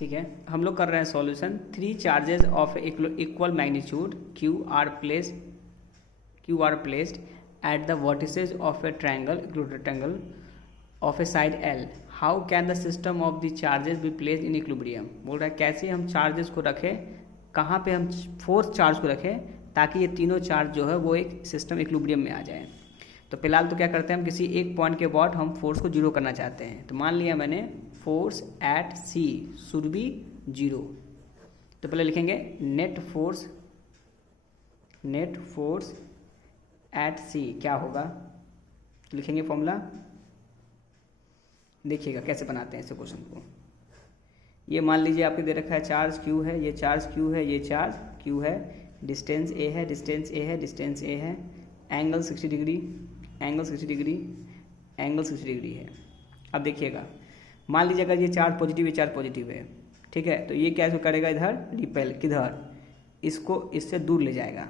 ठीक है, हम लोग कर रहे हैं solution. 3 charges of equal magnitude Q R placed at the vertices of A triangle of A side L. How can the system of the charges be placed in equilibrium. बोल रहा है कैसे हम चार्जेस को रखें, कहाँ पे हम फोर्स चार्ज को रखें ताकि ये तीनों चार्ज जो है वो एक सिस्टम इक्विलिब्रियम में आ जाए। तो फिलहाल तो क्या करते हैं, हम किसी एक पॉइंट के बाद हम फोर्स को जीरो करना चाहते हैं। तो मान लिया मैंने force at C should be zero. तो पहले लिखेंगे नेट फोर्स एट सी क्या होगा, लिखेंगे फॉर्मूला। देखिएगा कैसे बनाते हैं इस क्वेश्चन को। ये मान लीजिए आपके दे रखा है चार्ज क्यू है, ये चार्ज क्यू है, ये चार्ज क्यू है, डिस्टेंस ए है, डिस्टेंस ए है, डिस्टेंस ए है, angle 60 degree, angle 60 degree, angle 60 degree है। अब देखिएगा, मान लीजिए अगर ये चार्ज पॉजिटिव है, चार्ज पॉजिटिव है, ठीक है, तो ये क्या करेगा इधर रिपेल, किधर, इसको इससे दूर ले जाएगा।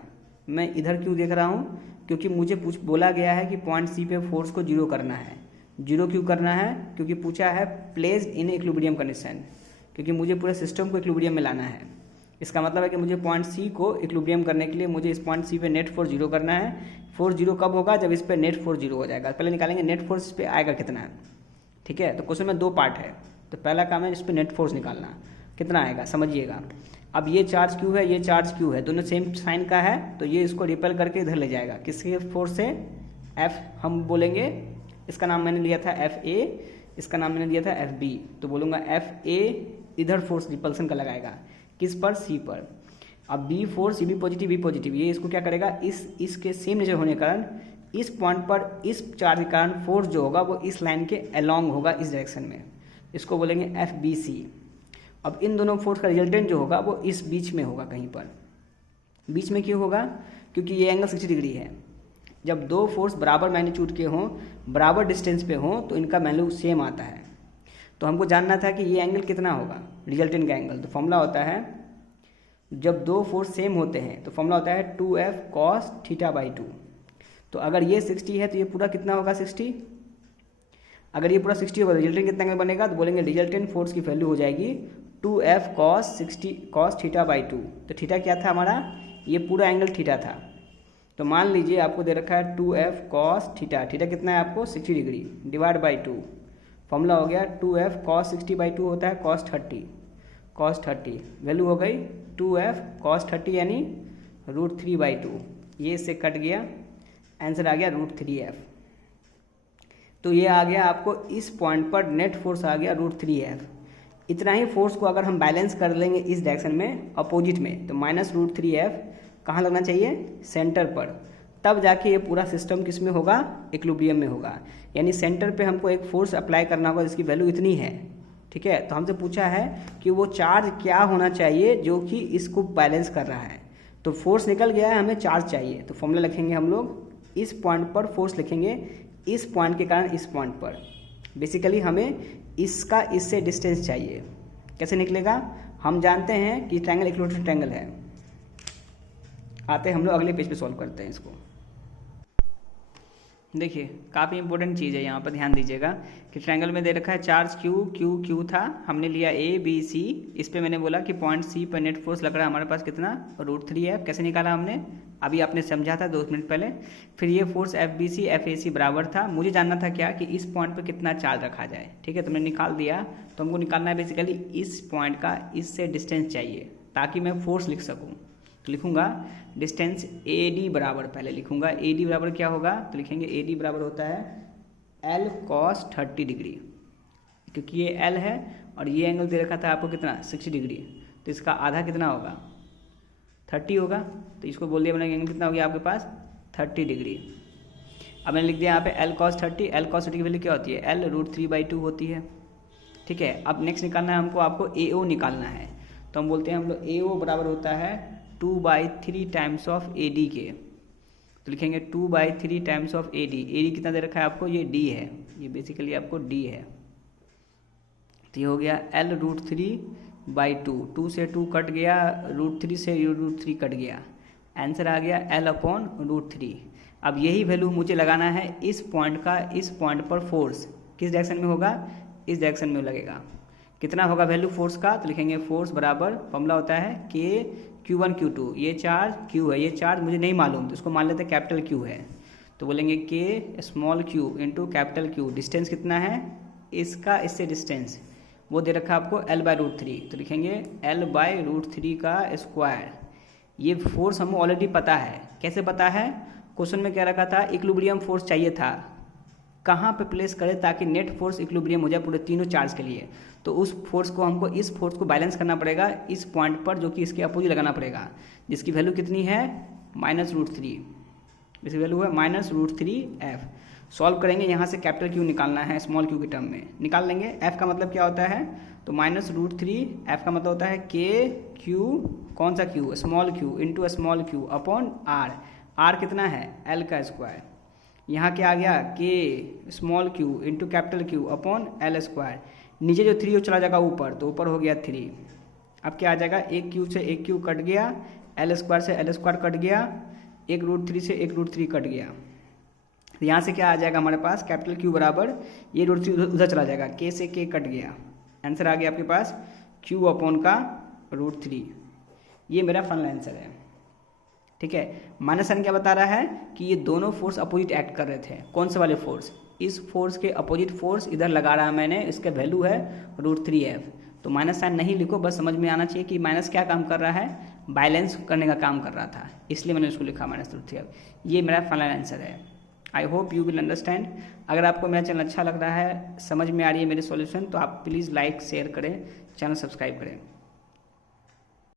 मैं इधर क्यों देख रहा हूँ, क्योंकि मुझे बोला गया है कि पॉइंट सी पे फोर्स को जीरो करना है। जीरो क्यों करना है, क्योंकि पूछा है प्लेस्ड इन इक्विलिब्रियम कंडीशन, क्योंकि मुझे पूरे सिस्टम को इक्विलिब्रियम में लाना है। इसका मतलब है कि मुझे पॉइंट सी को इक्विलिब्रियम करने के लिए मुझे इस पॉइंट सी पे नेट फोर्स जीरो करना है। फोर्स जीरो कब होगा, जब इस पे नेट फोर्स जीरो हो जाएगा। पहले निकालेंगे नेट फोर्स इस पे आएगा कितना है, ठीक है। तो क्वेश्चन में 2 पार्ट है, तो पहला काम है इस पे नेट फोर्स निकालना, कितना आएगा समझिएगा। अब ये चार्ज क्यू है, ये चार्ज क्यू है, दोनों सेम साइन का है, तो ये इसको रिपेल करके इधर ले जाएगा। किसके फोर्स से, एफ हम बोलेंगे, इसका नाम मैंने लिया था एफ ए, इसका नाम मैंने लिया था एफ बी। तो बोलूँगा एफ ए इधर फोर्स रिपल्सन का लगाएगा, किस पर, सी पर। अब B force, C B positive, ये इसको क्या करेगा, इसके सेम नेचर होने के कारण इस पॉइंट पर इस चार्ज के कारण फोर्स जो होगा वो इस लाइन के अलोंग होगा, इस डायरेक्शन में। इसको बोलेंगे एफ बी सी। अब इन दोनों फोर्स का रिजल्टेंट जो होगा वो इस बीच में होगा, कहीं पर बीच में। क्यों होगा, क्योंकि ये एंगल 60 डिग्री है। जब 2 फोर्स बराबर मैग्नीट्यूड के हों, बराबर डिस्टेंस पे हों, तो इनका वैल्यू सेम आता है। तो हमको जानना था कि ये एंगल कितना होगा, रिजल्टेंट का एंगल। तो फॉर्मूला होता है, जब 2 फोर्स सेम होते हैं तो फॉर्मूला होता है 2f cos θ/2। तो अगर ये 60 है तो ये पूरा कितना होगा 60। अगर ये पूरा 60 होगा, रिजल्टेंट कितना एंगल बनेगा, तो बोलेंगे रिजल्टेंट फोर्स की वैल्यू हो जाएगी 2f cos θ/2। तो थीटा क्या था हमारा, ये पूरा एंगल थीटा था। तो मान लीजिए आपको दे रखा है 2f cos θ, थीटा कितना है आपको 60 डिग्री, डिवाइड बाई 2। फॉर्मूला हो गया 2f cos 60/2 होता है cos 30, वैल्यू हो गई 2f cos 30 यानी √3/2। ये इससे कट गया, आंसर आ गया √3f। तो ये आ गया आपको इस पॉइंट पर नेट फोर्स आ गया √3f। इतना ही फोर्स को अगर हम बैलेंस कर लेंगे इस डायरेक्शन में, अपोजिट में, तो -√3f कहाँ लगना चाहिए, सेंटर पर। तब जाके ये पूरा सिस्टम किस में होगा, इक्विलिब्रियम में होगा। यानी सेंटर पे हमको एक फोर्स अप्लाई करना होगा जिसकी वैल्यू इतनी है, ठीक है। तो हमसे पूछा है कि वो चार्ज क्या होना चाहिए जो कि इसको बैलेंस कर रहा है। तो फोर्स निकल गया है, हमें चार्ज चाहिए। तो फॉर्मूला लिखेंगे हम लोग, इस पॉइंट पर फोर्स लिखेंगे, इस पॉइंट के कारण इस पॉइंट पर। बेसिकली हमें इसका इससे डिस्टेंस चाहिए। कैसे निकलेगा, हम जानते हैं कि ट्रायंगल इक्विलैटरल ट्रायंगल है। आते हैं हम लोग अगले पेज पे सॉल्व करते हैं इसको। देखिए काफ़ी इंपॉर्टेंट चीज़ है, यहाँ पर ध्यान दीजिएगा कि ट्रायंगल में दे रखा है चार्ज क्यू था, हमने लिया ए बी सी। इस पे मैंने बोला कि पॉइंट सी पर नेट फोर्स लग रहा है हमारे पास कितना, √3f। कैसे निकाला हमने, अभी आपने समझा था 2 मिनट पहले। फिर ये force F B C F A C बराबर था। मुझे जानना था क्या कि इस पॉइंट पर कितना चार्ज रखा जाए, ठीक है। तो मैंने निकाल दिया। तो हमको निकालना है बेसिकली इस पॉइंट का इससे डिस्टेंस चाहिए ताकि मैं फोर्स लिख सकूँ। तो लिखूंगा डिस्टेंस AD बराबर, पहले लिखूंगा AD बराबर क्या होगा, तो लिखेंगे AD बराबर होता है L cos 30 डिग्री, क्योंकि ये L है और ये एंगल दे रखा था आपको कितना 60 डिग्री। तो इसका आधा कितना होगा 30 होगा। तो इसको बोल दिया मैंने, एंगल कितना हो गया आपके पास 30 डिग्री। अब मैंने लिख दिया यहाँ पे L cos 30। L cos 30 की वैल्यू क्या होती है, L √3/2 होती है, ठीक है। अब नेक्स्ट निकालना है हमको, आपको AO निकालना है। तो हम बोलते हैं हम लोग AO बराबर होता है 2/3 टाइम्स ऑफ AD के। तो लिखेंगे 2/3 टाइम्स ऑफ AD। AD कितना दे रखा है आपको, ये D है, ये बेसिकली आपको D है। तो ये हो गया L √3/2, 2 से 2 कट गया, √3 से √3 कट गया, आंसर आ गया L/√3। अब यही वैल्यू मुझे लगाना है इस पॉइंट का, इस पॉइंट पर फोर्स किस डायरेक्शन में होगा, इस डायरेक्शन में लगेगा, कितना होगा वैल्यू फोर्स का, तो लिखेंगे फोर्स बराबर फॉर्मूला होता है के Q1 Q2, ये चार्ज Q है, ये चार्ज मुझे नहीं मालूम तो इसको मान लेते हैं कैपिटल Q है, तो बोलेंगे के small q into capital Q। Distance कितना है इसका, इससे डिस्टेंस वो दे रखा है आपको L/√3, तो लिखेंगे L/√3 का स्क्वायर। ये फोर्स हमको ऑलरेडी पता है, कैसे पता है, क्वेश्चन में क्या रखा था, इक्विलिब्रियम फोर्स चाहिए था, कहाँ पे प्लेस करें ताकि नेट फोर्स इक्विलिब्रियम हो जाए पूरे तीनों चार्ज के लिए। तो उस फोर्स को हमको, इस फोर्स को बैलेंस करना पड़ेगा इस पॉइंट पर, जो कि इसके अपोजिट लगाना पड़ेगा, जिसकी वैल्यू कितनी है -√3, इसकी वैल्यू है -√3F। सॉल्व करेंगे, यहाँ से कैपिटल Q निकालना है स्मॉल q के टर्म में, निकाल लेंगे। F का मतलब क्या होता है, तो -√3F का मतलब होता है के Q, कौन सा Q, small q into small q upon R। R कितना है, L का स्क्वायर। यहाँ क्या आ गया, के small q into capital Q upon L square. नीचे जो 3 चला जाएगा ऊपर, तो ऊपर हो गया 3। अब क्या आ जाएगा, एक q से एक q कट गया, L स्क्वायर से L स्क्वायर कट गया, 1√3 से 1√3 कट गया। तो यहाँ से क्या आ जाएगा हमारे पास, कैपिटल Q बराबर ये √3 उधर चला जाएगा, k से k कट गया, आंसर आ गया आपके पास Q अपॉन का √3। ये मेरा फाइनल आंसर है, ठीक है। माइनस साइन क्या बता रहा है कि ये दोनों फोर्स अपोजिट एक्ट कर रहे थे। कौन से वाले फोर्स, इस फोर्स के अपोजिट फोर्स इधर लगा रहा है मैंने, इसका वैल्यू है √3F। तो माइनस साइन नहीं लिखो, बस समझ में आना चाहिए कि माइनस क्या काम कर रहा है, बैलेंस करने का काम कर रहा था, इसलिए मैंने उसको लिखा -√3F। ये मेरा फाइनल आंसर है। I hope you will understand. अगर आपको मेरा चैनल अच्छा लग रहा है, समझ में आ रही है मेरे सॉल्यूशन, तो आप प्लीज़ लाइक शेयर करें, चैनल सब्सक्राइब करें।